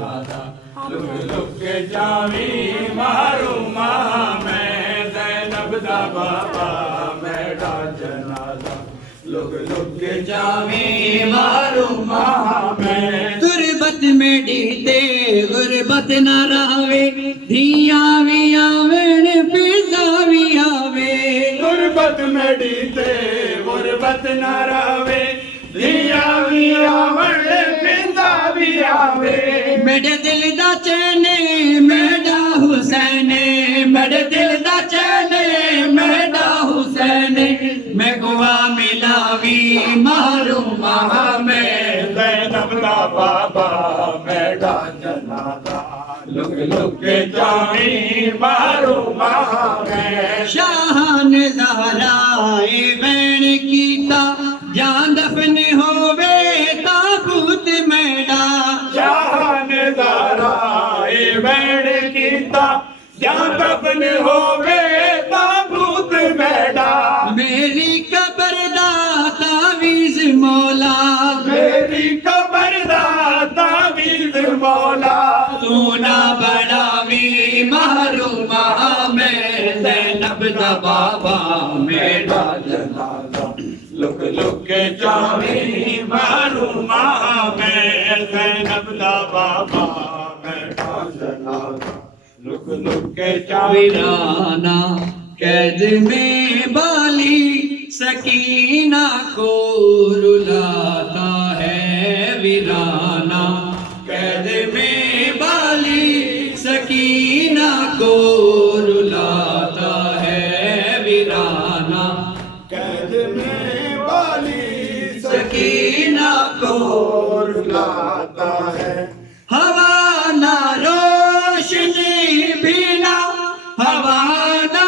जनाजा look look के Xavi मारूमा मैं ज़ैनब दा बाबा मेरा जनाजा लुक लुक के जावी मारूमा मैं गुरबत में डीते गुरबत न रावे धिया भी आवन फिजा भी आवे गुरबत में डीते गुरबत न रावे धिया भी आवन फिजा भी आवे मेरे दिल दा चैने मेरा हुसैन मेरे दिल दा चैने मेरा हुसैन मैं गुआ मिलावी मारूमा मैं ज़ैनब दा बाबा मेरा जनाजा लुक लुक के जावी मारूमा मैं शाहन ज़हराए बैण कीता जान दफन होवे ताबूत मेरा शाहन ज़हराए बैण कीता जान दफन होवे ताबूत मेरा मेरी कब्र दा तावीज़ मौला मेरी कब्र दा तावीज़ मौला तू ना बढ़ावी मारूमा मैं ज़ैनब दा बाबा मेरा जनाजा लुक लुक के जावी मारूमा मैं ज़ैनब दा बाबा मेरा जनाजा लुक लुक के जावी वीराना कैद में बाली सकीना को रुलाता है वीराना कैद में बाली सकीना को रुलाता है वीराना कैद में वाली सकीना को रुलाता है हवा ना रोशनी बिना हवा ना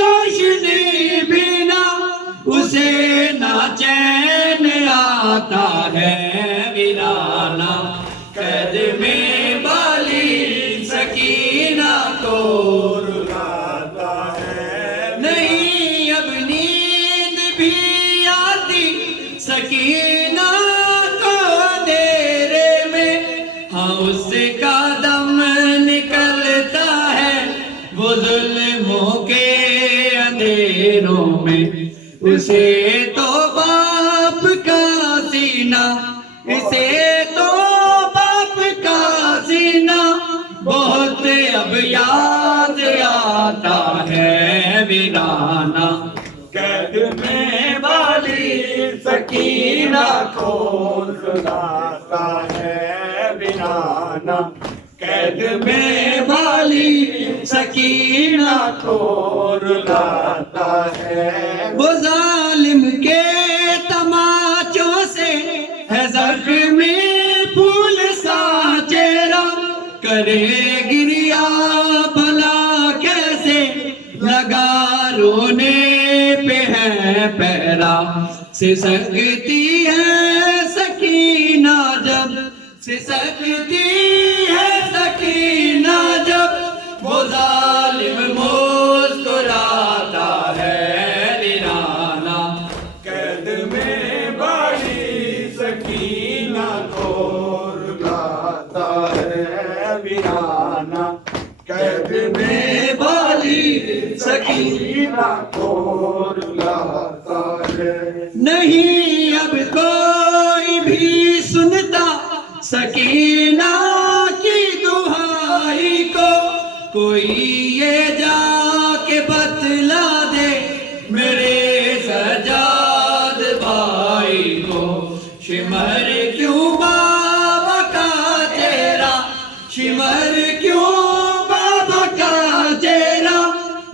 रोशनी बिना उसे ना चैन आता है वीराना कैद में बाली सकीना को रुलाता है नहीं अब नींद भी आती सकीना को अंधेरे में हाँ उसका दम निकलता है वो जुल्मों के अंधेरों में उसे तो बाप का सीना इसे तो बाप का सीना बहुत अब याद आता है वीराना कैद में वाली सकीना को रुलाता है वीराना कैद में वाली सकीना को रुलाता है वो जालिम के तमाचों से है जख्मी फूल सा चेहरा करे गिरिया भला कैसे लगा रोने पे है पैरा सिसकती है सकीना जब सिसकती है सकीना जब वो जालिम मुस्कुराता है वीराना कैद में वाली सकीना को रुलाता है वीराना कैद में वाली सकीना सकीना को रुलाता है नहीं अब कोई भी सुनता सकीना की दुहाई को कोई ये जाके बतला दे मेरे सजाद भाई को शिमर क्यों बाबा का चेहरा शिमर क्यों बाबा का चेहरा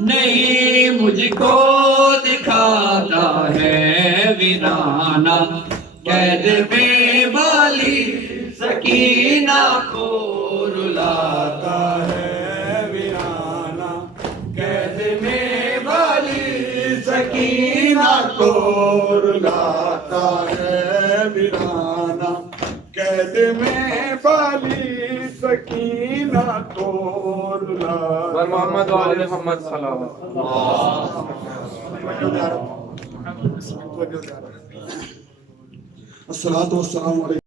नहीं मुझको दिखाता है वीराना कैद में वाली सकीना को रुलाता है वीराना कैद में वाली सकीना को रुलाता है वीराना कैद में वाली सकीना को रुलाता मोहम्मद वाले मोहम्मद सल्लल्लाहु अस्सलातु वस्सलामु अलैकुम।